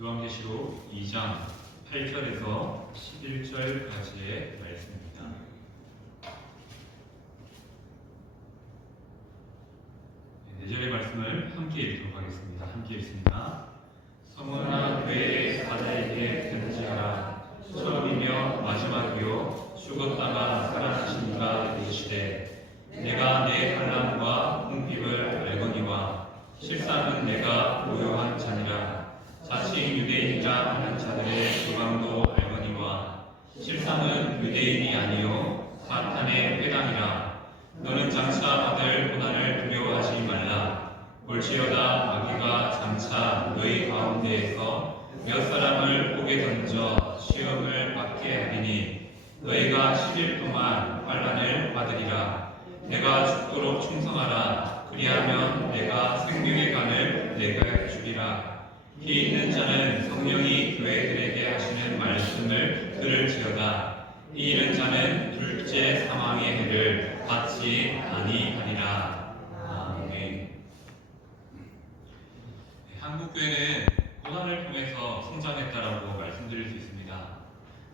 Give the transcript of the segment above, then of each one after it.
요한계시록 2장 8절에서 11절까지의 말씀입니다. 네 절의 말씀을 함께 읽도록 하겠습니다. 함께 읽습니다. 성문아 교회의 사자에게 편지하라. 처음이며 마지막이요 죽었다가 살아나신 이가 이르시되 내가 내 환난과 궁핍을 알거니와 실상은 내가 고요한 자니라. 자칭 유대인이라 하는 자들의 조망도 알거니와 실상은 유대인이 아니요 사탄의 회당이라. 너는 장차 받을 고난을 두려워하지 말라. 볼지어다 마귀가 장차 너희 가운데에서 몇 사람을 옥에 던져 시험을 받게 하리니 너희가 10일 동안 환난을 받으리라. 내가 죽도록 충성하라. 그리하면 내가 생명의 간을 내게 주리라. 피 있는 자는 성령이 교회들에게 하시는 말씀을 들을지어다. 이 잃은 자는 둘째 사망의 해를 받지 아니하리라. 아멘. 한국교회는 고난을 통해서 성장했다라고 말씀드릴 수 있습니다.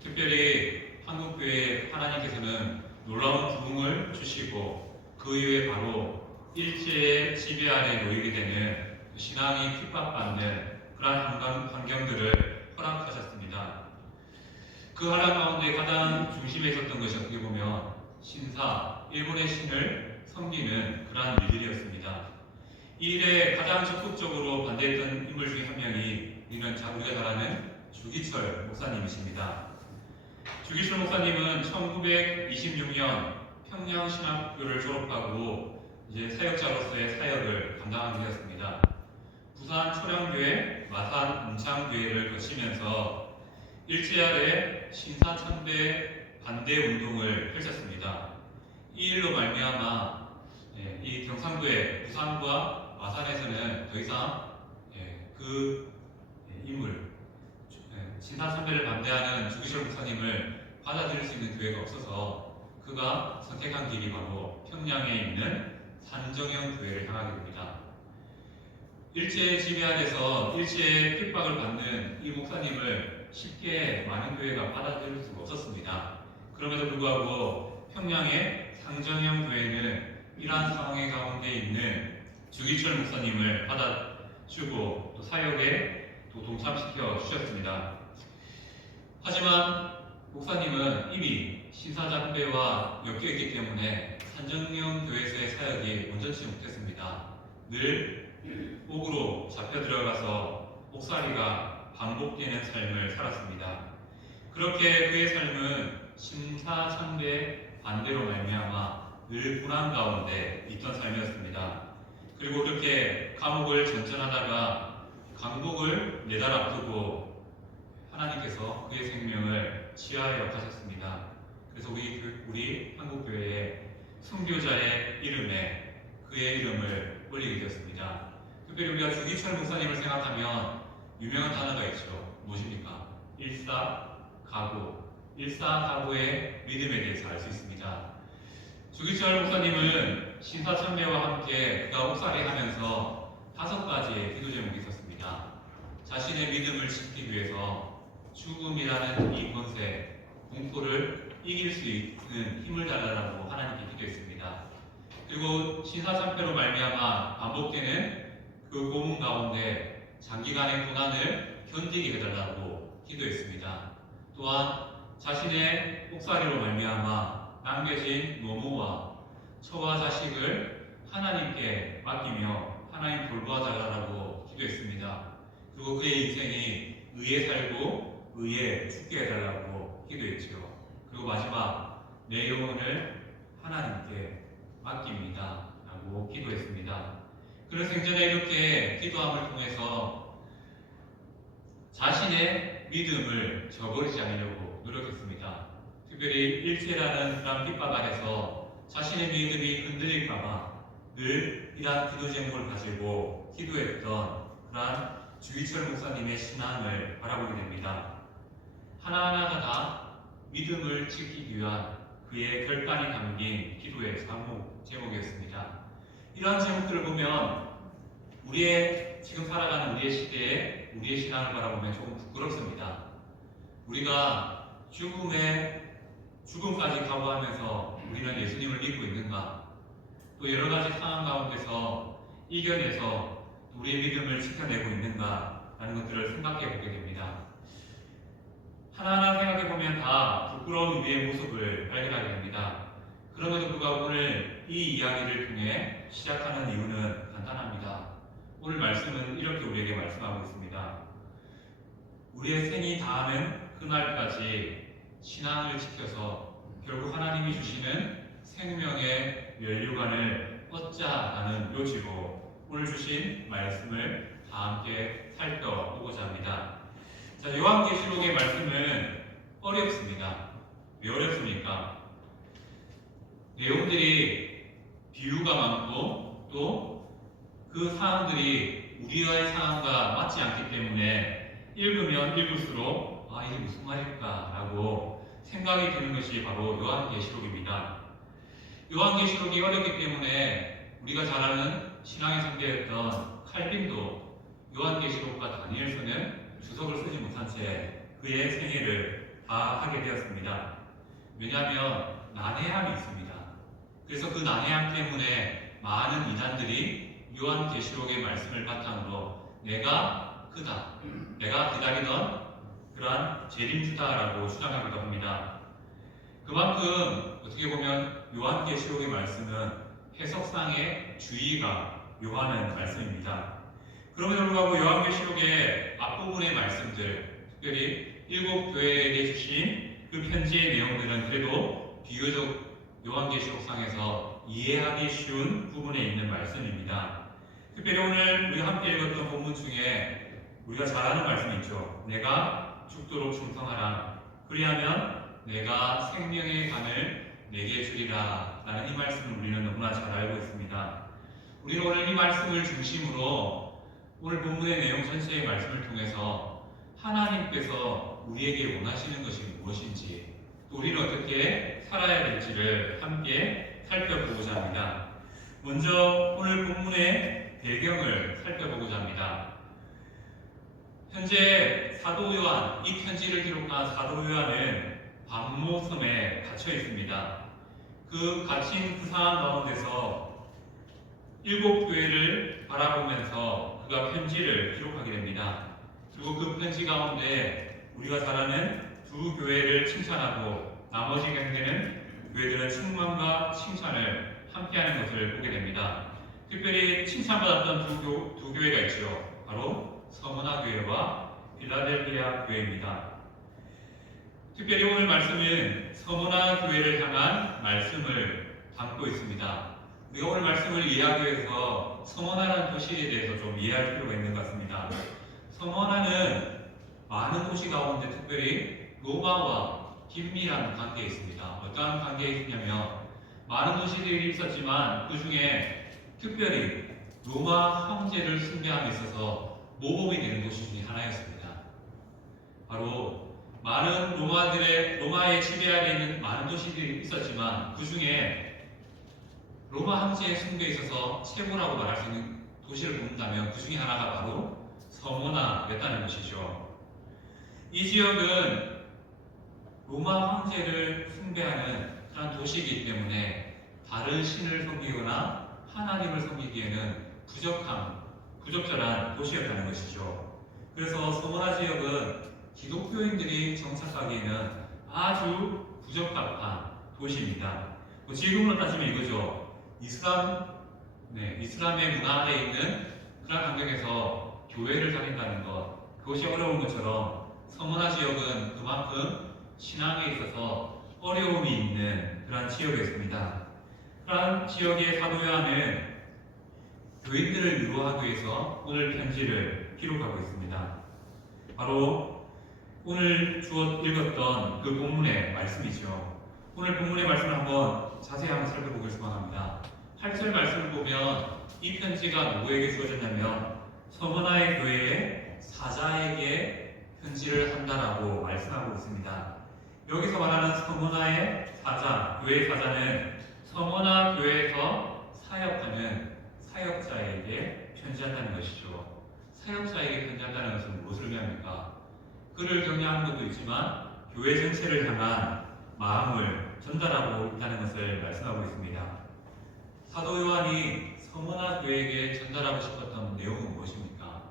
특별히 한국교회 하나님께서는 놀라운 부흥을 주시고 그 이후에 바로 일제의 지배 아래 놓이게 되는 신앙이 핍박받는 그러한 환경들을 허락하셨습니다. 그 하락 가운데 가장 중심에 있었던 것이 어떻게 보면 신사, 일본의 신을 섬기는 그러한 일들이었습니다. 이 일에 가장 적극적으로 반대했던 인물 중에 한 명이 우리가 잘 아는 주기철 목사님이십니다. 주기철 목사님은 1926년 평양신학교를 졸업하고 이제 사역자로서의 사역을 감당하게 되었습니다. 부산 초량교회, 마산 음창교회를 거치면서 일제 아래 신사참배 반대 운동을 펼쳤습니다. 이 일로 말미암아 이 경상도의 부산과 마산에서는 더 이상 그 인물, 신사참배를 반대하는 주기철 목사님을 받아들일 수 있는 교회가 없어서 그가 선택한 길이 바로 평양에 있는 산정형 교회를 향하게 됩니다. 일제 지배 아래서 일제의 핍박을 받는 이 목사님을 쉽게 많은 교회가 받아들일 수가 없었습니다. 그럼에도 불구하고 평양의 상정형 교회는 이러한 상황의 가운데 있는 주기철 목사님을 받아주고 또 사역에 또 동참시켜 주셨습니다. 하지만 목사님은 이미 신사참배와 엮여있기 때문에 산정형 교회에서의 사역이 온전치 못했습니다. 늘 옥으로 잡혀 들어가서 옥살이가 반복되는 삶을 살았습니다. 그렇게 그의 삶은 신사참배 반대로 말미암아 늘 불안 가운데 있던 삶이었습니다. 그리고 그렇게 감옥을 전전하다가 강복을 4달 앞두고 하나님께서 그의 생명을 치하여 가셨습니다. 그래서 우리 한국교회의 순교자의 이름에 그의 이름을 올리게 되었습니다. 특별히 우리가 주기철 목사님을 생각하면 유명한 단어가 있죠. 무엇입니까? 일사가고. 일사가고의 믿음에 대해서 알 수 있습니다. 주기철 목사님은 신사참배와 함께 그가 옥살이하면서 5가지의 기도 제목이 있었습니다. 자신의 믿음을 지키기 위해서 죽음이라는 이 권세, 공포를 이길 수 있는 힘을 달라고 하나님께 기도했습니다. 그리고 신사참배로 말미암아 반복되는 그 고문 가운데 장기간의 고난을 견디게 해달라고 기도했습니다. 또한 자신의 옥살이로 말미암아 남겨진 노모와 처와 자식을 하나님께 맡기며 하나님 돌보아달라고 기도했습니다. 그리고 그의 인생이 의에 살고 의에 죽게 해달라고 기도했죠. 그리고 마지막 내 영혼을 하나님께 맡깁니다 라고 기도했습니다. 그런 생전에 이렇게 기도함을 통해서 자신의 믿음을 저버리지 않으려고 노력했습니다. 특별히 일제라는 그런 핍박 아래서 자신의 믿음이 흔들릴까봐 늘 이러한 기도 제목을 가지고 기도했던 그러한 주기철 목사님의 신앙을 바라보게 됩니다. 하나하나가 다 믿음을 지키기 위한 그의 결단이 담긴 기도의 제목이었습니다. 이러한 제목들을 보면 지금 살아가는 우리의 시대에 우리의 신앙을 바라보면 조금 부끄럽습니다. 우리가 죽음까지 각오하면서 우리는 예수님을 믿고 있는가? 또 여러 가지 상황 가운데서 이겨내서 우리의 믿음을 지켜내고 있는가? 라는 것들을 생각해 보게 됩니다. 하나하나 생각해 보면 다 부끄러운 우리의 모습을 발견하게 됩니다. 그럼에도 불구하고 오늘 이 이야기를 통해 시작하는 이유는 간단합니다. 오늘 말씀은 이렇게 우리에게 말씀하고 있습니다. 우리의 생이 다하는 그날까지 신앙을 지켜서 결국 하나님이 주시는 생명의 면류관을 얻자라는 요지로 오늘 주신 말씀을 다 함께 살펴보고자 합니다. 자, 요한계시록의 말씀은 어렵습니다. 왜 어렵습니까? 내용들이 비유가 많고 또 그 상황들이 우리와의 상황과 맞지 않기 때문에 읽으면 읽을수록 이게 무슨 말일까? 라고 생각이 드는 것이 바로 요한계시록입니다. 요한계시록이 어렵기 때문에 우리가 잘 아는 신앙의 선배였던 칼빈도 요한계시록과 다니엘서는 주석을 쓰지 못한 채 그의 생애를 다 하게 되었습니다. 왜냐하면 난해함이 있습니다. 그래서 그 난해함 때문에 많은 이단들이 요한계시록의 말씀을 바탕으로 내가 그다, 내가 기다리던 그러한 재림주다라고 주장하기도 합니다. 그만큼 어떻게 보면 요한계시록의 말씀은 해석상의 주의가 요하는 말씀입니다. 그럼에도 불구하고 요한계시록의 앞부분의 말씀들, 특별히 7 교회에게 주신 그 편지의 내용들은 그래도 비교적 요한계시록상에서 이해하기 쉬운 부분에 있는 말씀입니다. 특별히 오늘 우리 함께 읽었던 본문 중에 우리가 잘 아는 말씀이 있죠. 내가 죽도록 충성하라. 그리하면 내가 생명의 간을 내게 주리라. 라는 이 말씀을 우리는 너무나 잘 알고 있습니다. 우리는 오늘 이 말씀을 중심으로 오늘 본문의 내용 전체의 말씀을 통해서 하나님께서 우리에게 원하시는 것이 무엇인지 또 우리는 어떻게 살아야 될지를 함께 살펴보고자 합니다. 먼저 오늘 본문의 배경을 살펴보고자 합니다. 현재 사도 요한, 이 편지를 기록한 사도 요한은 박모섬에 갇혀 있습니다. 그 갇힌 그 상황 가운데서 7 교회를 바라보면서 그가 편지를 기록하게 됩니다. 그리고 그 편지 가운데 우리가 잘 아는 2 교회를 칭찬하고 나머지 경계는 교회들은 충만과 칭찬을 함께하는 것을 보게 됩니다. 특별히 칭찬받았던 두 교회가 있죠. 바로 서머나 교회와 필라델피아 교회입니다. 특별히 오늘 말씀은 서머나 교회를 향한 말씀을 담고 있습니다. 우리가 오늘 말씀을 이해하기 위해서 서머나라는 도시에 대해서 좀 이해할 필요가 있는 것 같습니다. 서머나는 많은 도시 가운데 특별히 로마와 긴밀한 관계에 있습니다. 어떠한 관계에 있냐면 많은 도시들이 있었지만 그 중에 특별히 로마 황제를 숭배함에 있어서 모범이 되는 도시 중에 하나였습니다. 바로 많은 로마의 지배 아래 있는 많은 도시들이 있었지만 그 중에 로마 황제의 숭배에 있어서 최고라고 말할 수 있는 도시를 뽑는다면 그 중에 하나가 바로 서머나였다는 것이죠. 이 지역은 로마 황제를 숭배하는 그런 도시이기 때문에 다른 신을 섬기거나 하나님을 섬기기에는 부적절한 도시였다는 것이죠. 그래서 서머나 지역은 기독교인들이 정착하기에는 아주 부적합한 도시입니다. 지금으로 따지면 이거죠. 이슬람의 문화 아래 있는 그런 환경에서 교회를 다닌다는 것, 그것이 어려운 것처럼 서머나 지역은 그만큼 신앙에 있어서 어려움이 있는 그런 지역이었습니다. 그런 지역의 사도 요한은 교인들을 위로하기 위해서 오늘 편지를 기록하고 있습니다. 바로 오늘 읽었던 그 본문의 말씀이죠. 오늘 본문의 말씀을 한번 자세히 한번 살펴보겠습니다 합니다. 8절 말씀을 보면 이 편지가 누구에게 주어졌냐면 서머나의 교회의 사자에게 편지를 한다라고 말씀하고 있습니다. 여기서 말하는 서머나의 사자, 교회의 사자는 서머나 교회에서 사역하는 사역자에게 편지한다는 것이죠. 사역자에게 편지한다는 것은 무엇을 의미합니까? 그를 격려하는 것도 있지만 교회 전체를 향한 마음을 전달하고 있다는 것을 말씀하고 있습니다. 사도 요한이 서머나 교회에게 전달하고 싶었던 내용은 무엇입니까?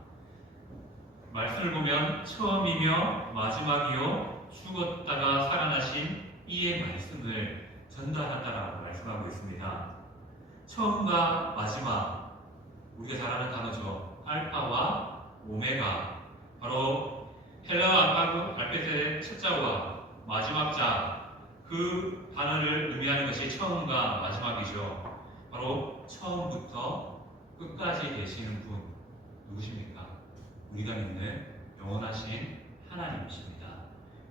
말씀을 보면 처음이며 마지막이요 죽었다가 살아나신 이의 말씀을 전달한다라고 말씀하고 있습니다. 처음과 마지막, 우리가 잘 아는 단어죠. 알파와 오메가, 바로 헬라어 알파벳의 첫 자와 마지막 자, 그 단어를 의미하는 것이 처음과 마지막이죠. 바로 처음부터 끝까지 계시는 분, 누구십니까? 우리가 믿는 영원하신 하나님이십니다.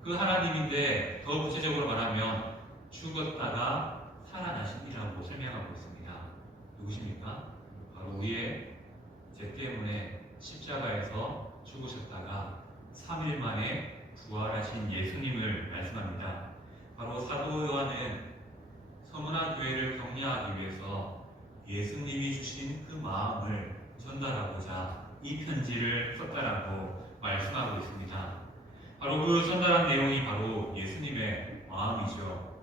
그 하나님인데 더 구체적으로 말하면 죽었다가 살아나신이라고 설명하고 있습니다. 누구십니까? 바로 우리의 죄 때문에 십자가에서 죽으셨다가 3일 만에 부활하신 예수님을 말씀합니다. 바로 사도 요한은 서문화 교회를 격려하기 위해서 예수님이 주신 그 마음을 전달하고자 이 편지를 썼다라고 말씀하고 있습니다. 바로 그 전달한 내용이 바로 예수님의 마음이죠.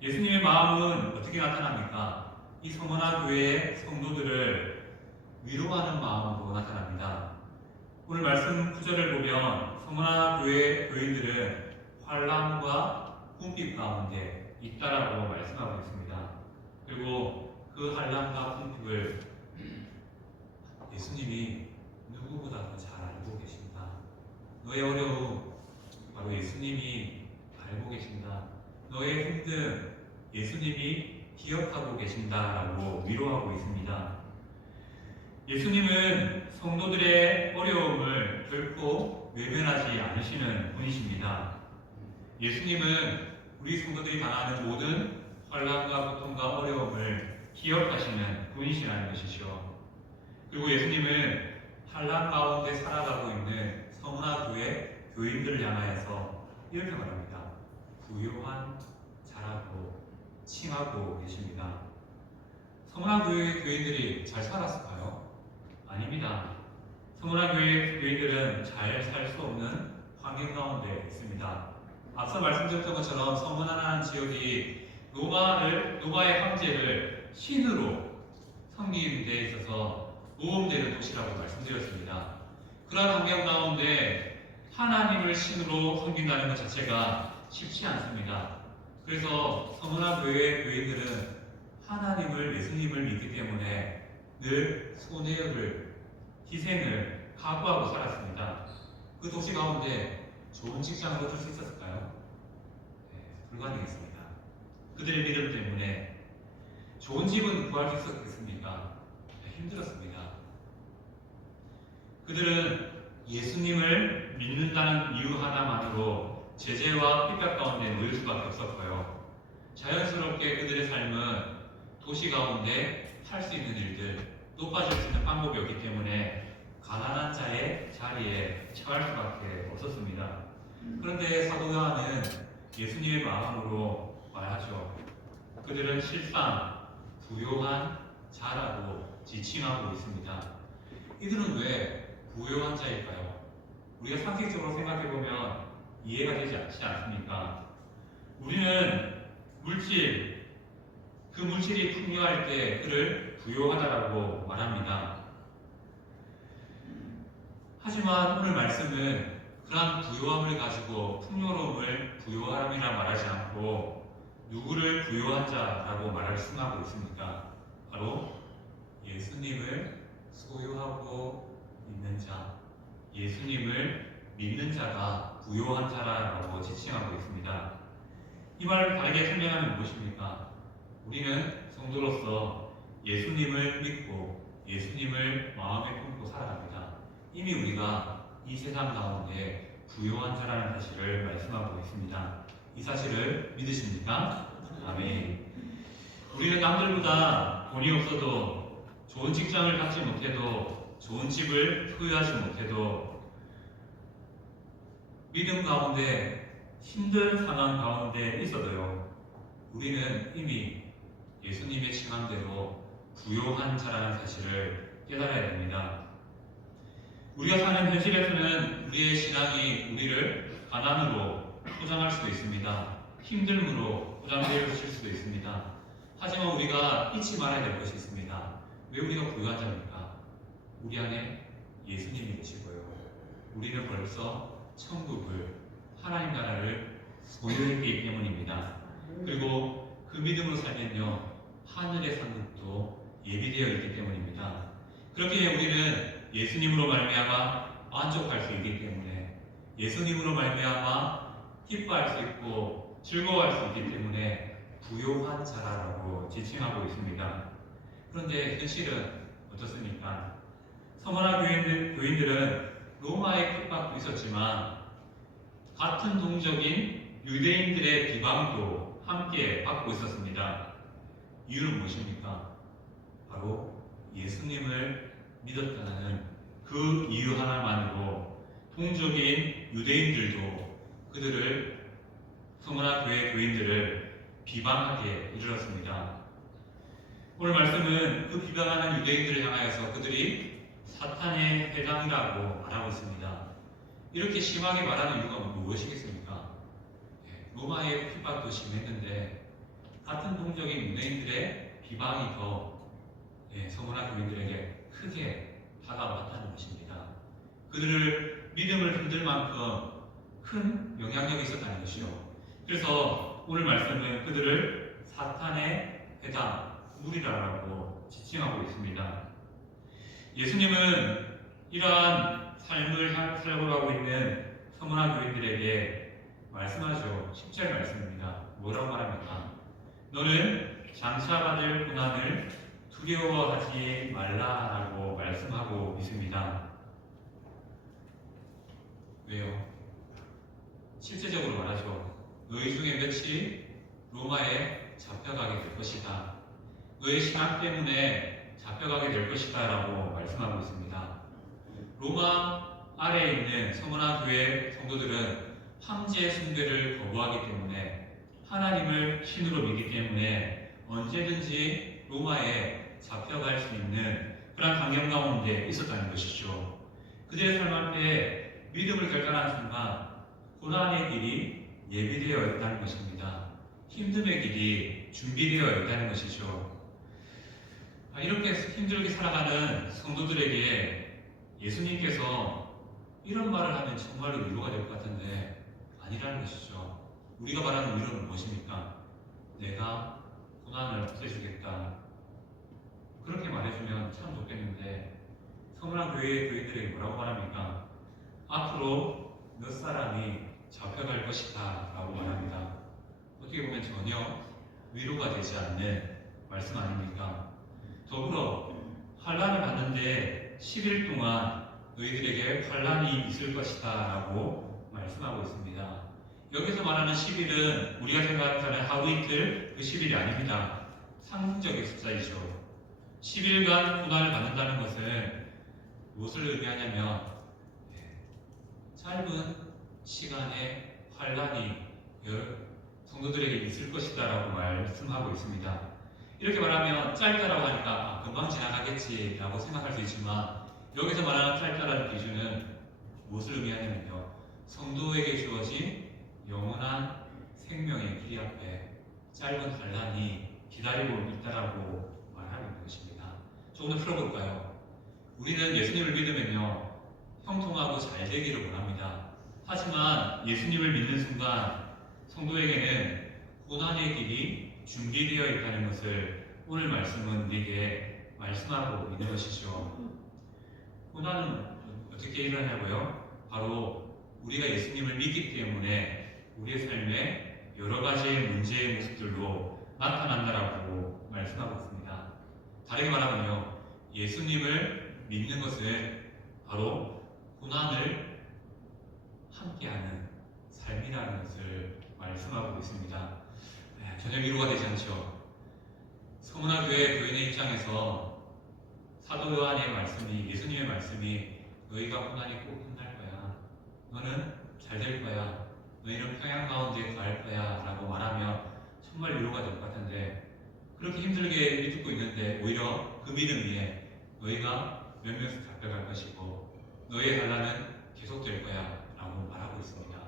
예수님의 마음은 어떻게 나타납니까? 이 서문화 교회의 성도들을 위로하는 마음으로 나타납니다. 오늘 말씀 구절을 보면 서문화 교회 교인들은 환난과 궁핍 가운데 있다라고 말씀하고 있습니다. 그리고 그 환난과 궁핍을 예수님이 누구보다 더 잘 알고 계신다. 너의 어려움 바로 예수님이 알고 계신다. 너의 힘듦 예수님이 기억하고 계신다라고 위로하고 있습니다. 예수님은 성도들의 어려움을 결코 외면하지 않으시는 분이십니다. 예수님은 우리 성도들이 당하는 모든 환난과 고통과 어려움을 기억하시는 분이시라는 것이죠. 그리고 예수님은 환난 가운데 살아가고 있는 서문화 교회 교인들을 향하여서 이렇게 말합니다. 부요한 자라고 칭하고 계십니다. 서문화 교회 교인들이 잘 살았을까요? 아닙니다. 서문화 교회 교인들은 잘 살 수 없는 환경 가운데 있습니다. 앞서 말씀드렸던 것처럼 서문화라는 지역이 노바의 황제를 신으로 섬기는 데 있어서 모험되는 도시라고 말씀드렸습니다. 그러한 환경 가운데 하나님을 신으로 섬긴다는 것 자체가 쉽지 않습니다. 그래서 서문화 교회 교인들은 하나님을, 예수님을 믿기 때문에 늘 손해를, 희생을 각오하고 살았습니다. 그 도시 가운데 좋은 직장을 얻을 수 있었을까요? 네, 불가능했습니다. 그들의 믿음 때문에. 좋은 집은 구할 수 있었겠습니까? 네, 힘들었습니다. 그들은 예수님을 믿는다는 이유 하나만으로 제재와 핍박 가운데 놓일 수밖에 없었고요. 자연스럽게 그들의 삶은 도시 가운데 할 수 있는 일들, 높아질 수 있는 방법이 없기 때문에 가난한 자의 자리에 처할 수밖에 없었습니다. 그런데 사도 요한은 예수님의 마음으로 말하죠. 그들은 실상 부요한 자라고 지칭하고 있습니다. 이들은 왜 부요한 자일까요? 우리가 상식적으로 생각해보면 이해가 되지 않지 않습니까? 우리는 그 물질이 풍요할 때 그를 부요하다라고 말합니다. 하지만 오늘 말씀은 그러한 부요함을 가지고 풍요로움을 부요함이라 말하지 않고 누구를 부요한 자라고 말씀하고 있습니까? 바로 예수님을 소유하고 믿는 자, 예수님을 믿는 자가 부요한 자라고 지칭하고 있습니다. 이 말을 다르게 설명하면 무엇입니까? 우리는 성도로서 예수님을 믿고 예수님을 마음에 품고 살아갑니다. 이미 우리가 이 세상 가운데 부요한 자라는 사실을 말씀하고 있습니다. 이 사실을 믿으십니까? 아멘. 우리는 남들보다 돈이 없어도, 좋은 직장을 갖지 못해도, 좋은 집을 소유하지 못해도, 믿음 가운데 힘든 상황 가운데 있어도요, 우리는 이미 예수님의 칭함대로 부요한 자라는 사실을 깨달아야 됩니다. 우리가 사는 현실에서는 우리의 신앙이 우리를 가난으로 포장할 수도 있습니다. 힘듦으로 포장되어 수도 있습니다. 하지만 우리가 잊지 말아야 될 것이 있습니다. 왜 우리가 부유한 자입니까? 우리 안에 예수님이 계시고요. 우리는 벌써 천국을, 하나님 나라를 소유했기 때문입니다. 그리고 그 믿음으로 살면요, 하늘의 상급도 예비되어 있기 때문입니다. 그렇게 우리는 예수님으로 말미암아 만족할 수 있기 때문에, 예수님으로 말미암아 기뻐할 수 있고 즐거워할 수 있기 때문에 부요한 자라라고 지칭하고 있습니다. 그런데 현실은 어떻습니까? 서머나 교인들은 로마의 핍박도 있었지만 같은 동족인 유대인들의 비방도 함께 받고 있었습니다. 이유는 무엇입니까? 바로 예수님을 믿었다는 그 이유 하나만으로 동족인 유대인들도 그들을, 서머나 교회 교인들을 비방하게 이르렀습니다. 오늘 말씀은 그 비방하는 유대인들을 향하여서 그들이 사탄의 회당이라고 말하고 있습니다. 이렇게 심하게 말하는 이유가 무엇이겠습니까? 로마의 핍박도 심했는데 같은 동족인 유대인들의 비방이 더 서머나 교인들에게 크게 다가왔다는 것입니다. 그들을 믿음을 흔들 만큼 큰 영향력이 있었다는 것이죠. 그래서 오늘 말씀은 그들을 사탄의 회당, 무리라고 지칭하고 있습니다. 예수님은 이러한 삶을 살고 가고 있는 서머나 교인들에게 말씀하죠. 10절 말씀입니다. 뭐라고 말합니까? 너는 장차 받을 고난을 두려워하지 말라라고 말씀하고 있습니다. 왜요? 실제적으로 말하죠. 너희 중에 몇이 로마에 잡혀가게 될 것이다. 너의 신앙 때문에 잡혀가게 될 것이다 라고 말씀하고 있습니다. 로마 아래에 있는 서머나 교회 성도들은 황제 숭배를 거부하기 때문에, 하나님을 신으로 믿기 때문에 언제든지 로마에 잡혀갈 수 있는 그런 환경 가운데 있었다는 것이죠. 그들의 삶 앞에 믿음을 결단한 순간 고난의 길이 예비되어 있다는 것입니다. 힘듦의 길이 준비되어 있다는 것이죠. 이렇게 힘들게 살아가는 성도들에게 예수님께서 이런 말을 하면 정말로 위로가 될 것 같은데 아니라는 것이죠. 우리가 말하는 위로는 무엇입니까? 내가 고난을 없애주겠다. 그렇게 말해주면 참 좋겠는데 서머나 교회의 교인들에게 뭐라고 말합니까? 앞으로 몇 사람이 잡혀갈 것이다 라고 말합니다. 어떻게 보면 전혀 위로가 되지 않는 말씀 아닙니까? 더불어 환난을 받는데 10일 동안 너희들에게 환난이 있을 것이다 라고 말씀하고 있습니다. 여기서 말하는 10일은 우리가 생각하는 하루 이틀 그 10일이 아닙니다. 상징적인 숫자이죠. 10일간 고난을 받는다는 것은 무엇을 의미하냐면 짧은 시간에 환난이 성도들에게 있을 것이다 라고 말씀하고 있습니다. 이렇게 말하면 짧다라고 하니까 금방 지나가겠지 라고 생각할 수 있지만, 여기서 말하는 짧다라는 기준은 무엇을 의미하냐면요, 성도에게 주어진 영원한 생명의 길 앞에 짧은 환난이 기다리고 있다라고 말하고 있는 것입니다. 조금 더 풀어볼까요? 우리는 예수님을 믿으면요, 형통하고 잘 되기를 원합니다. 하지만 예수님을 믿는 순간 성도에게는 고난의 길이 준비되어 있다는 것을 오늘 말씀은 우리에게 말씀하고 있는 것이죠. 고난은 어떻게 일어나냐고요? 바로 우리가 예수님을 믿기 때문에 우리의 삶에 여러 가지의 문제의 모습들로 나타난다라고 말씀하고 있습니다. 다르게 말하면요, 예수님을 믿는 것은 바로 고난을 함께하는 삶이라는 것을 말씀하고 있습니다. 전혀 위로가 되지 않죠. 서머나 교회 교인의 입장에서 사도 요한의 말씀이, 예수님의 말씀이 너희가 고난이 꼭 끝날 거야, 너는 잘 될 거야, 너희는 평양 가운데 거할 거야 라고 말하면 정말 위로가 될 것 같은데, 그렇게 힘들게 믿고 있는데 오히려 그 믿음 위에 너희가 몇 명씩 잡혀갈 것이고 너의 환난은 계속될 거야 라고 말하고 있습니다.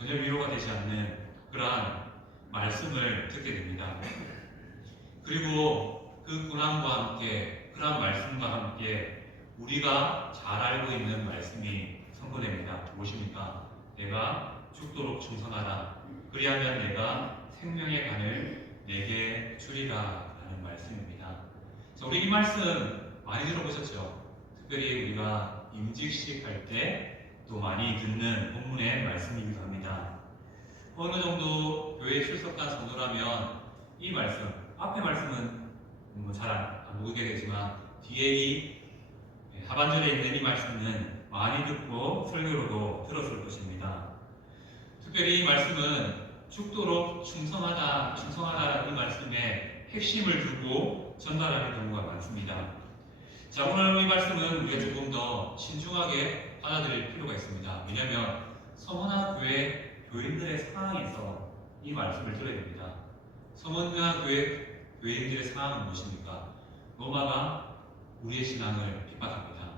전혀 위로가 되지 않는 그러한 말씀을 듣게 됩니다. 그리고 그 고난과 함께 그러한 말씀과 함께 우리가 잘 알고 있는 말씀이 선포됩니다. 무엇입니까? 내가 죽도록 충성하라. 그리하면 내가 생명의 간을 내게 주리라 라는 말씀입니다. 자, 우리 이 말씀 많이 들어보셨죠? 특별히 우리가 임직식 할 때 또 많이 듣는 본문의 말씀이기도 합니다. 어느 정도 교회에 출석한 성도라면 이 말씀, 앞에 말씀은 잘 안 보게 되지만 뒤에 이 하반절에 있는 이 말씀은 많이 듣고 설교로도 들었을 것입니다. 특별히 이 말씀은 죽도록 충성하다 이 말씀의 핵심을 두고 전달하는 경우가 많습니다. 자, 오늘 이 말씀은 우리가 조금 더 신중하게 받아들일 필요가 있습니다. 왜냐하면 서머나 교회 교인들의 상황에서 이 말씀을 들어야 됩니다. 서머나 교회 교인들의 상황은 무엇입니까? 로마가 우리의 신앙을 비판합니다.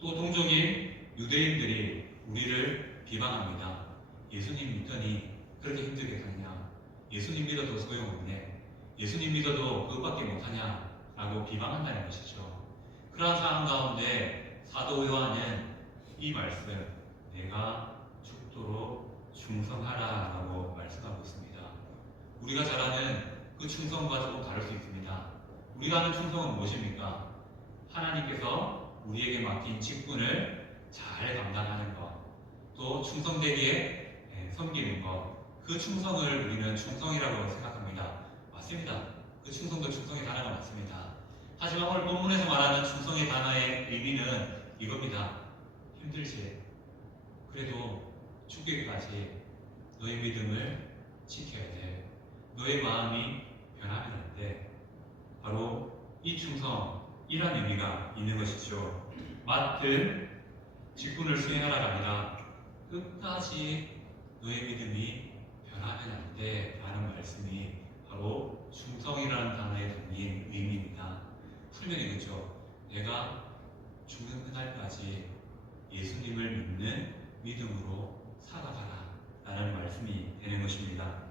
또 동족인 유대인들이 우리를 비방합니다. 예수님 믿더니 그렇게 힘들게 사냐? 예수님 믿어도 소용없네. 예수님 믿어도 그것밖에 못하냐? 라고 비방한다는 것이죠. 그러한 상황 가운데 사도 요한은 이 말씀, 내가 죽도록 충성하라 라고 말씀하고 있습니다. 우리가 잘 아는 그 충성과 조금 다를 수 있습니다. 우리가 아는 충성은 무엇입니까? 하나님께서 우리에게 맡긴 직분을 잘 감당하는 것, 또 충성되기에 섬기는 것, 그 충성을 우리는 충성이라고 생각합니다. 맞습니다. 그 충성도 충성의 단어가 맞습니다. 하지만 오늘 본문에서 말하는 충성의 단어의 의미는 이겁니다. 힘들지. 그래도 죽기까지 너의 믿음을 지켜야 돼. 너의 마음이 변하면 안 돼. 바로 이 충성이란 의미가 있는 것이죠. 맡은 직분을 수행하라가 아니라 끝까지 너의 믿음이 변하면 안 돼. 라는 말씀이 바로 충성이라는 단어에 담긴 의미입니다. 풀면 이거죠. 내가 죽는 그날까지 예수님을 믿는 믿음으로 살아가라 라는 말씀이 되는 것입니다.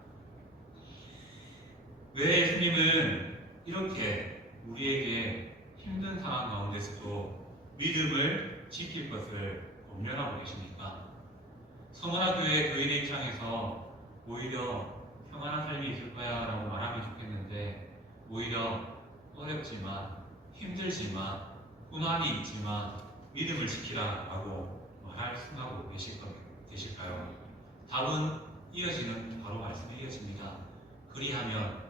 왜 예수님은 이렇게 우리에게 힘든 상황 가운데서도 믿음을 지킬 것을 권면하고 계십니까? 서머나 교회 교인의 입장에서 오히려 평안한 삶이 있을 거야 라고 말하면 좋겠는데 오히려 어렵지만 힘들지만 고난이 있지만 믿음을 지키라 라고 말할 생각하고 계실까요? 답은 이어지는 바로 말씀이 이어집니다. 그리하면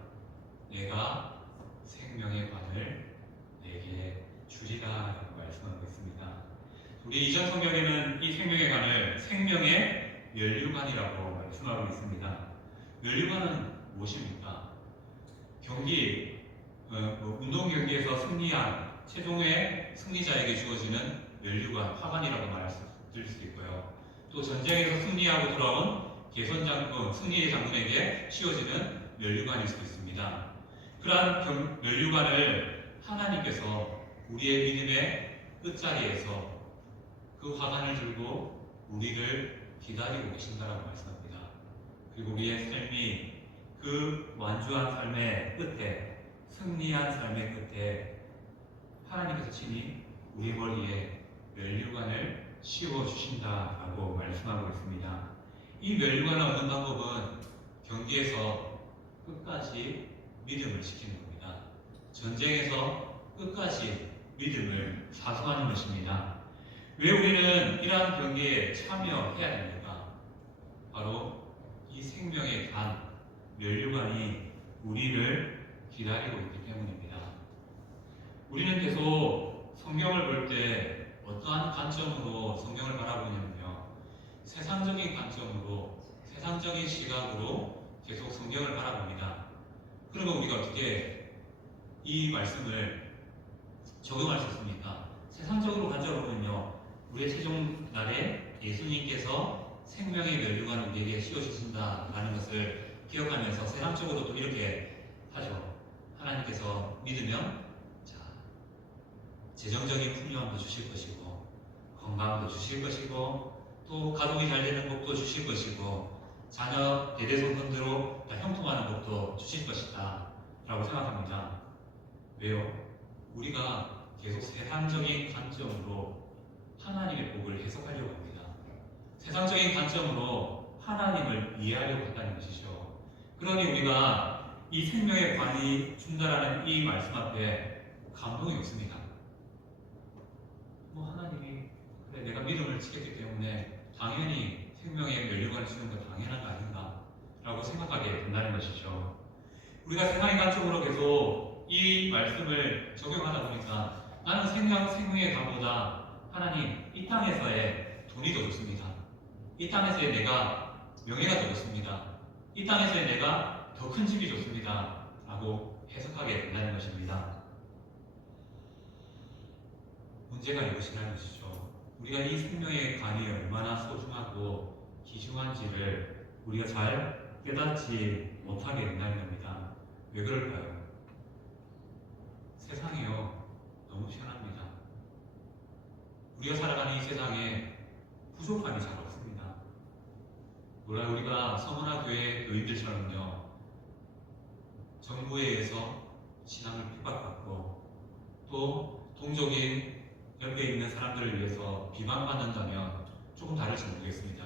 내가 생명의 관을 내게 주리라 라고 말씀하고 있습니다. 우리 이전 성경에는 이 생명의 관을 생명의 면류관이라고 말씀하고 있습니다. 면류관은 무엇입니까? 운동 경기에서 승리한 최종의 승리자에게 주어지는 면류관, 화관이라고 말씀드릴 수 있고요. 또 전쟁에서 승리하고 돌아온 개선장군, 승리의 장군에게 씌워지는 면류관일 수도 있습니다. 그러한 면류관을 하나님께서 우리의 믿음의 끝자리에서 그 화관을 들고 우리를 기다리고 계신다라고 말씀합니다. 그리고 우리의 삶이 그 완주한 삶의 끝에, 승리한 삶의 끝에 하나님께서 친히 우리 머리에 면류관을 씌워주신다라고 말씀하고 있습니다. 이 면류관을 얻는 방법은 경기에서 끝까지 믿음을 지키는 겁니다. 전쟁에서 끝까지 믿음을 사수하는 것입니다. 왜 우리는 이러한 경기에 참여해야 됩니까? 바로 이 생명의 관, 면류관이 우리를 기다리고 있기 때문입니다. 우리는 계속 성경을 볼 때 어떠한 관점으로 성경을 바라보냐면요. 세상적인 관점으로, 세상적인 시각으로 계속 성경을 바라봅니다. 그러면 우리가 어떻게 이 말씀을 적용할 수 있습니까? 세상적으로 관점으로는요. 우리의 최종 날에 예수님께서 생명의 면류관을 우리에게 씌워주신다라는 것을 기억하면서 세상적으로 또 이렇게 하죠. 하나님께서 믿으면 재정적인 풍요함도 주실 것이고 건강도 주실 것이고 또 가족이 잘 되는 복도 주실 것이고 자녀 대대손손대로 다 형통하는 복도 주실 것이다 라고 생각합니다. 왜요? 우리가 계속 세상적인 관점으로 하나님의 복을 해석하려고 합니다. 세상적인 관점으로 하나님을 이해하려고 한다는 것이죠. 그러니 우리가 이 생명의 관이 준다라는 이 말씀 앞에 감동이 없습니다. 뭐 하나님이 그래 내가 믿음을 지켰기 때문에 당연히 생명의 면류관을 주는 거 당연한 거 아닌가 라고 생각하게 된다는 것이죠. 우리가 세상의 관점으로 계속 이 말씀을 적용하다 보니까 나는 생명의 관보다 하나님 이 땅에서의 돈이 더 좋습니다. 이 땅에서의 내가 명예가 더 좋습니다. 이 땅에서의 내가 더 큰 집이 좋습니다 라고 해석하게 된다는 것입니다. 문제가 이것이라는 것이죠. 우리가 이 생명의 관이 얼마나 소중하고 귀중한지를 우리가 잘 깨닫지 못하게 된다는 겁니다. 왜 그럴까요? 세상이요 너무 편합니다. 우리가 살아가는 이 세상에 부족함이 잘 없습니다. 우리가 서문화 교회 교인들처럼요 정부에 의해서 신앙을 핍박받고 또 동족인 옆에 있는 사람들을 위해서 비방받는다면 조금 다를지 모르겠습니다.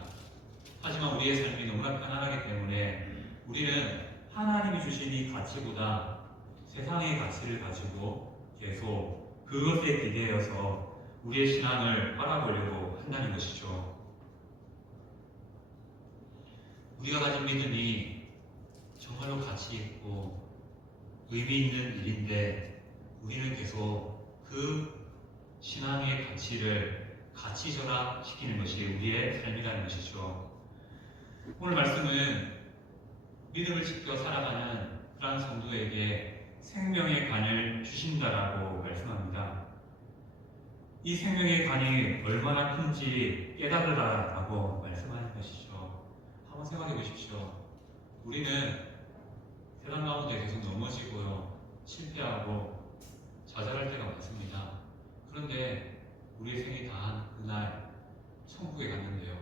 하지만 우리의 삶이 너무나 편안하기 때문에 우리는 하나님이 주신 이 가치보다 세상의 가치를 가지고 계속 그것에 기대어서 우리의 신앙을 바라보려고 한다는 것이죠. 우리가 가진 믿음이 정말로 가치 있고 의미 있는 일인데 우리는 계속 그 신앙의 가치를 가치절하시키는 것이 우리의 삶이라는 것이죠. 오늘 말씀은 믿음을 지켜 살아가는 그러한 성도에게 생명의 관을 주신다라고 말씀합니다. 이 생명의 관이 얼마나 큰지 깨달으라라고 말씀하는 것이죠. 한번 생각해 보십시오. 우리는 세상 가운데 계속 넘어지고요, 실패하고 좌절할 때가 많습니다. 그런데 우리의 생이 다한 그날 천국에 갔는데요,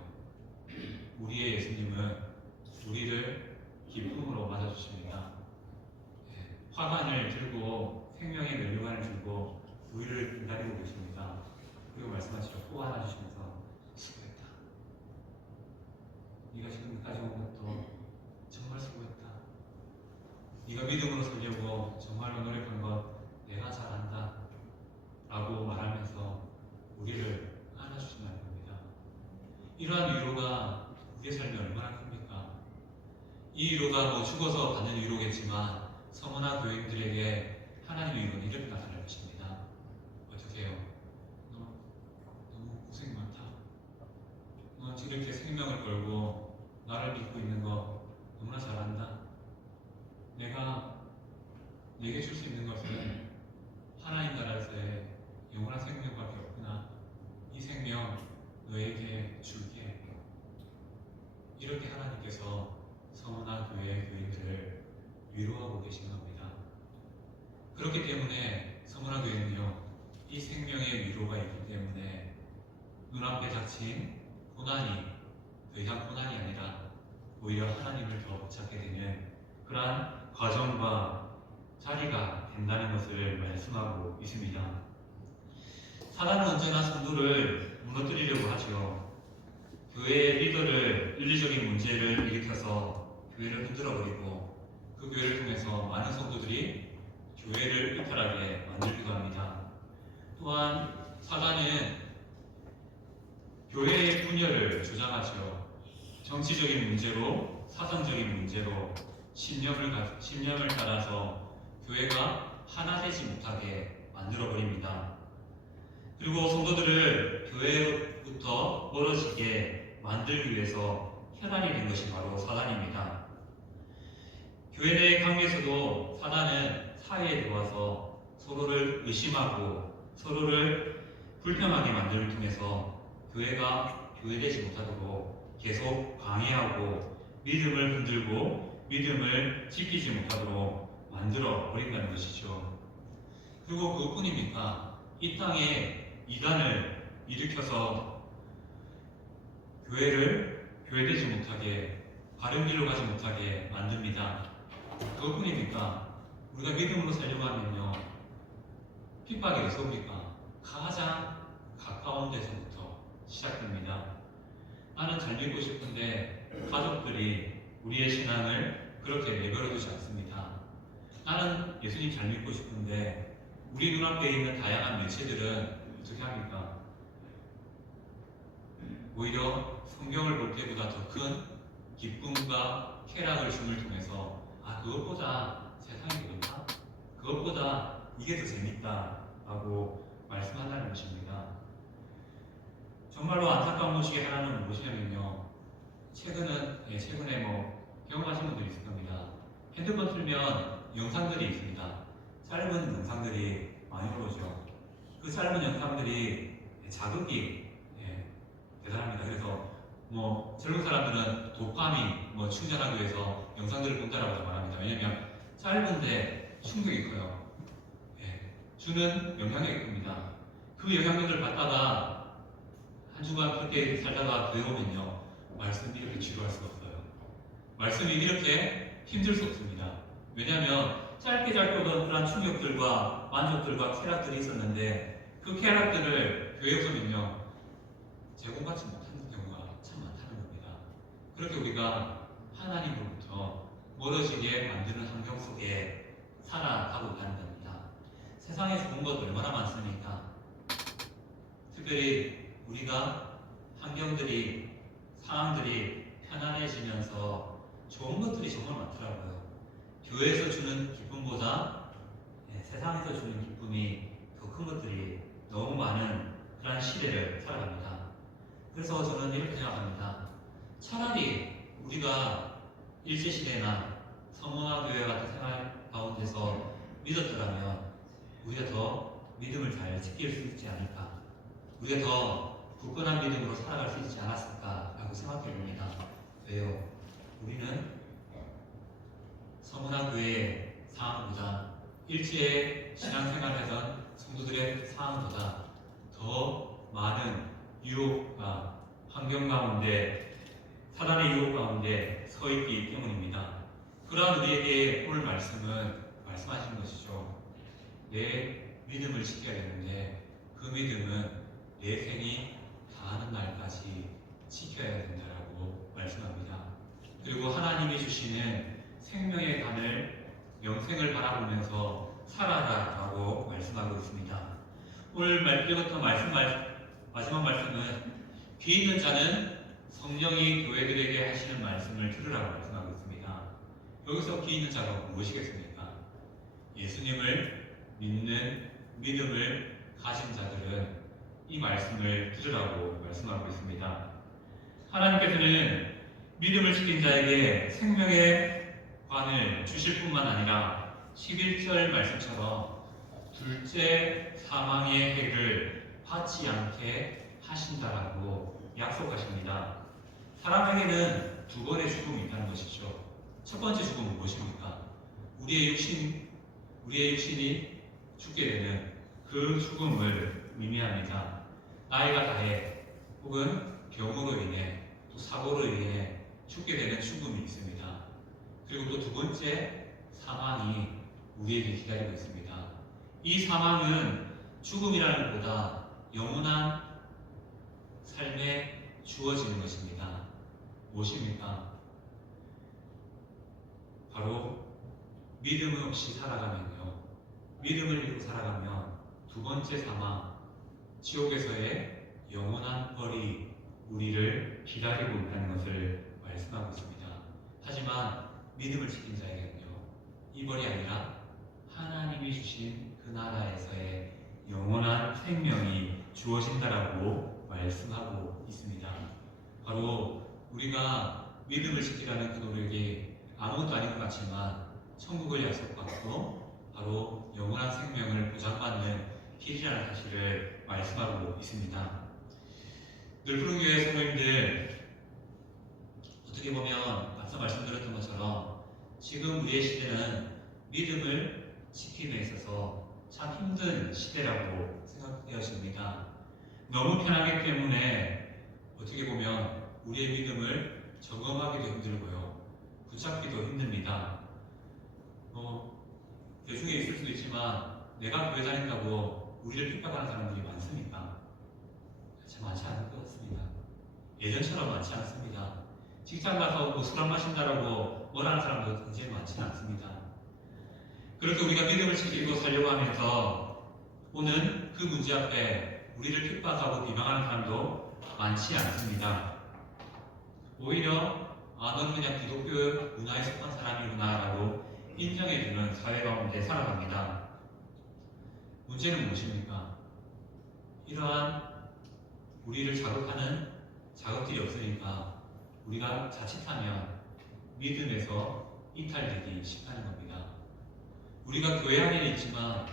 우리의 예수님은 우리를 기쁨으로 맞아주십니다. 화관을 들고 생명의 면류관을 들고 우리를 기다리고 계십니다. 그리고 말씀하시죠. 또 하나 주시면서 수고했다. 네가 지금까지 온 것도 정말 수고했다. 네가 믿음으로 살려고 정말로 노력한 것 내가 잘한다 라고 말하면서 우리를 안아주신다는 겁니다. 이러한 위로가 우리의 삶이 얼마나 큽니까? 이 위로가 뭐 죽어서 받는 위로겠지만 서문화 교인들에게 하나님의 위로는 이렇게 나타날 것입니다. 어떻게 해요? 너 너무 고생 많다. 너 이렇게 생명을 걸고 나를 믿고 있는 거 너무나 잘한다. 내게 줄 수 있는 것은 하나님 나라에서의 영원한 생명밖에 없구나. 이 생명 너에게 줄게. 이렇게 하나님께서 서문화 교회 교인들을 위로하고 계신 겁니다. 그렇기 때문에 서문화 교회는요, 이 생명의 위로가 있기 때문에 눈앞에 닥친 고난이 더 이상 고난이 아니라 오히려 하나님을 더 붙잡게 되는 그러한 과정과 자리가 된다는 것을 말씀하고 있습니다. 사단은 언제나 성도를 무너뜨리려고 하죠. 교회의 리더를 윤리적인 문제를 일으켜서 교회를 흔들어버리고 그 교회를 통해서 많은 성도들이 교회를 이탈하게 만들기도 합니다. 또한 사단은 교회의 분열을 주장하죠. 정치적인 문제로, 사상적인 문제로 신념을 따라서 교회가 하나 되지 못하게 만들어버립니다. 그리고 성도들을 교회로부터 멀어지게 만들기 위해서 혈안이 된 것이 바로 사단입니다. 교회 내 관계에서도 사단은 사이에 들어와서 서로를 의심하고 서로를 불평하게 만들기 통해서 교회가 교회되지 못하도록 계속 방해하고 믿음을 흔들고 믿음을 지키지 못하도록 만들어 버린다는 것이죠. 그리고 그것뿐입니까? 이 땅에 이단을 일으켜서 교회를 교회되지 못하게, 바른 길로 가지 못하게 만듭니다. 그것뿐입니까? 우리가 믿음으로 살려고 하면요, 핍박이 어디서 옵니까? 가장 가까운 데서부터 시작됩니다. 나는 잘 믿고 싶은데 가족들이 우리의 신앙을 그렇게 내버려두지 않습니다. 나는 예수님 잘 믿고 싶은데 우리 눈앞에 있는 다양한 매체들은 어떻게 합니까? 오히려 성경을 볼 때보다 더 큰 기쁨과 쾌락을 줌을 통해서 그것보다 세상이 그렇다? 그것보다 이게 더 재밌다 라고 말씀한다는 것입니다. 정말로 안타까운 것이 하나는 무엇이냐면요, 최근에 경험하신 분들이 있을 겁니다. 핸드폰 틀면 영상들이 있습니다. 짧은 영상들이 많이 들어오죠. 그 짧은 영상들이 자극이 대단합니다. 그래서 젊은 사람들은 도파민 충전하기 위해서 영상들을 본다라고 말합니다. 왜냐하면 짧은데 충격이 커요. 주는 영향력이 큽니다. 그 영향력을 받다가 한 주간 그렇게 살다가 배우면요, 말씀이 이렇게 지루할 수가 없어요. 말씀이 이렇게 힘들 수 없습니다. 왜냐하면 짧게 오던 그런 충격들과 만족들과 쾌락들이 있었는데 그 쾌락들을 교회 오면요, 제공받지 못하는 경우가 참 많다는 겁니다. 그렇게 우리가 하나님으로부터 멀어지게 만드는 환경 속에 살아가고 있다는 겁니다. 세상에 좋은 것 얼마나 많습니까? 특별히 우리가 환경들이, 상황들이 편안해지면서 좋은 것들이 정말 많더라고요. 교회에서 주는 기쁨보다 세상에서 주는 기쁨이 더 큰 것들이 너무 많은 그런 시대를 살아갑니다. 그래서 저는 이렇게 생각합니다. 차라리 우리가 일제시대나 서문화교회 같은 생활 가운데서 믿었더라면 우리가 더 믿음을 잘 지킬 수 있지 않을까, 우리가 더 굳건한 믿음으로 살아갈 수 있지 않았을까라고 생각해 봅니다. 왜요? 우리는 서문화교회의 상황보다 일제의 신앙생활하던 성도들의 상황보다 더 많은 유혹과 환경 가운데, 사단의 유혹 가운데 서 있기 때문입니다. 그러한 우리에게 오늘 말씀은 말씀하신 것이죠. 내 믿음을 지켜야 되는데 그 믿음은 내 생이 다하는 날까지 지켜야 된다라고 말씀합니다. 그리고 하나님이 주시는 생명의 간을, 영생을 바라보면서 살아라라고 말씀하고 있습니다. 오늘 읽었던 마지막 말씀은 귀 있는 자는 성령이 교회들에게 하시는 말씀을 들으라고 말씀하고 있습니다. 여기서 귀 있는 자가 무엇이겠습니까? 예수님을 믿는 믿음을 가진 자들은 이 말씀을 들으라고 말씀하고 있습니다. 하나님께서는 믿음을 지킨 자에게 생명의 관을 주실 뿐만 아니라 11절 말씀처럼 둘째 사망의 해를 받지 않게 하신다라고 약속하십니다. 사람에게는 두 번의 죽음이 있다는 것이죠. 첫 번째 죽음은 무엇입니까? 우리의 육신이 죽게 되는 그 죽음을 의미합니다. 나이가 다해 혹은 병으로 인해 또 사고로 인해 죽게 되는 죽음이 있습니다. 그리고 또 두 번째 사망이 우리에게 기다리고 있습니다. 이 사망은 죽음이라는 것보다 영원한 삶에 주어지는 것입니다. 무엇입니까? 바로 믿음 없이 살아가면요, 믿음을 잃고 살아가면 두 번째 사망, 지옥에서의 영원한 벌이 우리를 기다리고 있다는 것을 말씀하고 있습니다. 하지만 믿음을 지킨 자에게는요, 이 벌이 아니라 하나님이 주신 그 나라에서의 영원한 생명이 주어진다라고 말씀하고 있습니다. 바로 우리가 믿음을 지키라는 그 노력이 아무것도 아닌 것 같지만 천국을 약속받고 바로 영원한 생명을 보장받는 길이라는 사실을 말씀하고 있습니다. 늘푸른교회 성도님들, 어떻게 보면 앞서 말씀드렸던 것처럼 지금 우리의 시대는 믿음을 지킴에 있어서 참 힘든 시대라고 생각합니다. 생각되어집니다. 너무 편하기 때문에 어떻게 보면 우리의 믿음을 점검하기도 힘들고요. 붙잡기도 힘듭니다. 대중에 있을 수도 있지만 내가 교회 다닌다고 우리를 핍박하는 사람들이 많습니까? 참 많지 않을 것 같습니다. 예전처럼 많지 않습니다. 직장 가서 술 안 마신다라고 뭐라는 사람도 굉장히 많지는 않습니다. 그렇게 우리가 믿음을 지키고 살려고 하면서 오는 그 문제 앞에 우리를 핍박하고 비방하는 사람도 많지 않습니다. 오히려 너는 그냥 기독교 문화에 속한 사람이구나라고 인정해주는 사회 가운데 살아갑니다. 문제는 무엇입니까? 이러한 우리를 자극하는 자극들이 없으니까 우리가 자칫하면 믿음에서 이탈되기 쉽다는 겁니다. 우리가 교회 안에 있지만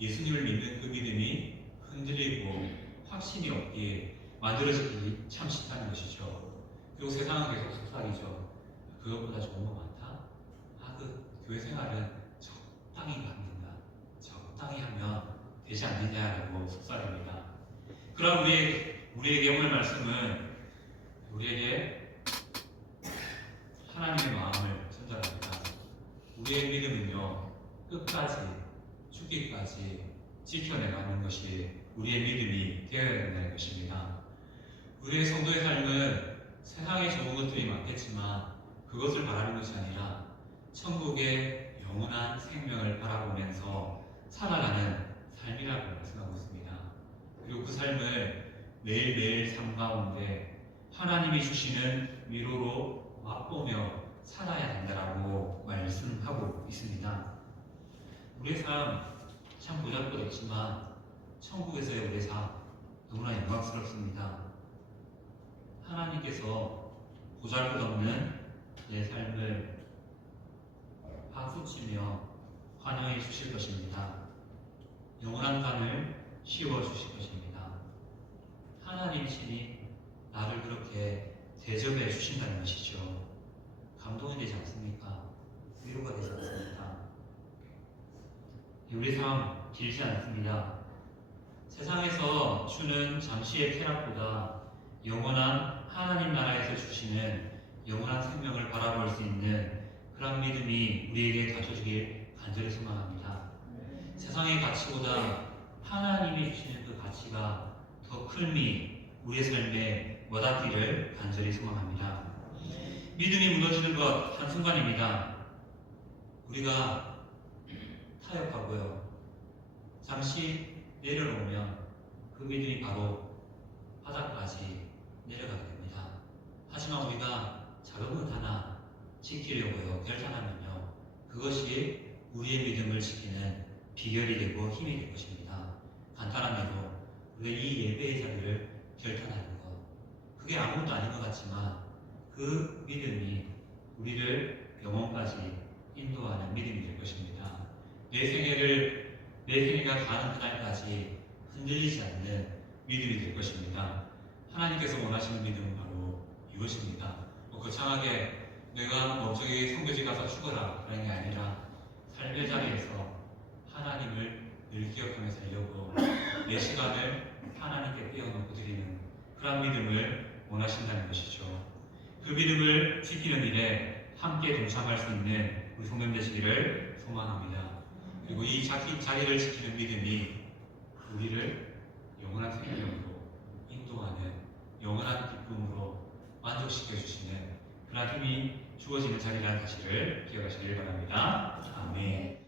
예수님을 믿는 그 믿음이 흔들리고 확신이 없기에 만들어지기 참 쉽다는 것이죠. 그리고 세상은 계속 속삭이죠. 그것보다 좋은 거 많다? 그 교회 생활은 적당히 하는 다 적당히 하면 되지 않느냐라고 속삭입니다. 그럼 우리에게 오늘 말씀은 우리에게 하나님의 마음을 전달합니다. 우리의 믿음은요, 끝까지 죽기까지 지켜내가는 것이 우리의 믿음이 되어야 된다는 것입니다. 우리의 성도의 삶은 세상에 좋은 것들이 많겠지만 그것을 바라는 것이 아니라 천국의 영원한 생명을 바라보면서 살아가는 삶이라고 말씀하고 있습니다. 그리고 그 삶을 매일매일 삶 가운데 하나님이 주시는 위로로 맛보며 살아야 된다라고 말씀하고 있습니다. 우리의 삶 참 보잘것없지만 천국에서의 우리의 삶 너무나 영광스럽습니다. 하나님께서 보잘것없는 내 삶을 박수치며 환영해 주실 것입니다. 영원한 땅을 씌워 주실 것입니다. 하나님이시니 나를 그렇게 대접해 주신다는 것이죠. 감동이 되지 않습니까? 위로가 되지 않습니까? 우리 삶 길지 않습니다. 세상에서 주는 잠시의 쾌락보다 영원한 하나님 나라에서 주시는 영원한 생명을 바라볼 수 있는 그런 믿음이 우리에게 갖춰지길 간절히 소망합니다. 세상의 가치보다 하나님이 주시는 그 가치가 더 클미 우리의 삶에 와닿기를 간절히 소망합니다. 믿음이 무너지는 것 한순간입니다. 우리가 타협하고요. 잠시 내려놓으면 그 믿음이 바로 바닥까지 내려가게 됩니다. 하지만 우리가 작은 것 하나 지키려고요. 결단하면요. 그것이 우리의 믿음을 지키는 비결이 되고 힘이 될 것입니다. 간단한 예로 우리가 이 예배의 자리를 결단하는 것. 그게 아무것도 아닌 것 같지만 그 믿음이 우리를 영혼까지 인도하는 믿음이 될 것입니다. 내 생애가 가는 그날까지 흔들리지 않는 믿음이 될 것입니다. 하나님께서 원하시는 믿음은 바로 이것입니다. 거창하게 내가 저기 성교지 가서 죽어라 그런 게 아니라 삶의 자리에서 하나님을 늘 기억하며 살려고 내 시간을 하나님께 떼어놓고 드리는 그런 믿음을 원하신다는 것이죠. 그 믿음을 지키는 일에 함께 동참할 수 있는 우리 성도님 되시기를 소망합니다. 그리고 이 자리를 지키는 믿음이 우리를 영원한 생명으로 인도하는 영원한 기쁨으로 만족시켜 주시는 그런 힘이 주어지는 자리라는 사실을 기억하시길 바랍니다. 아멘.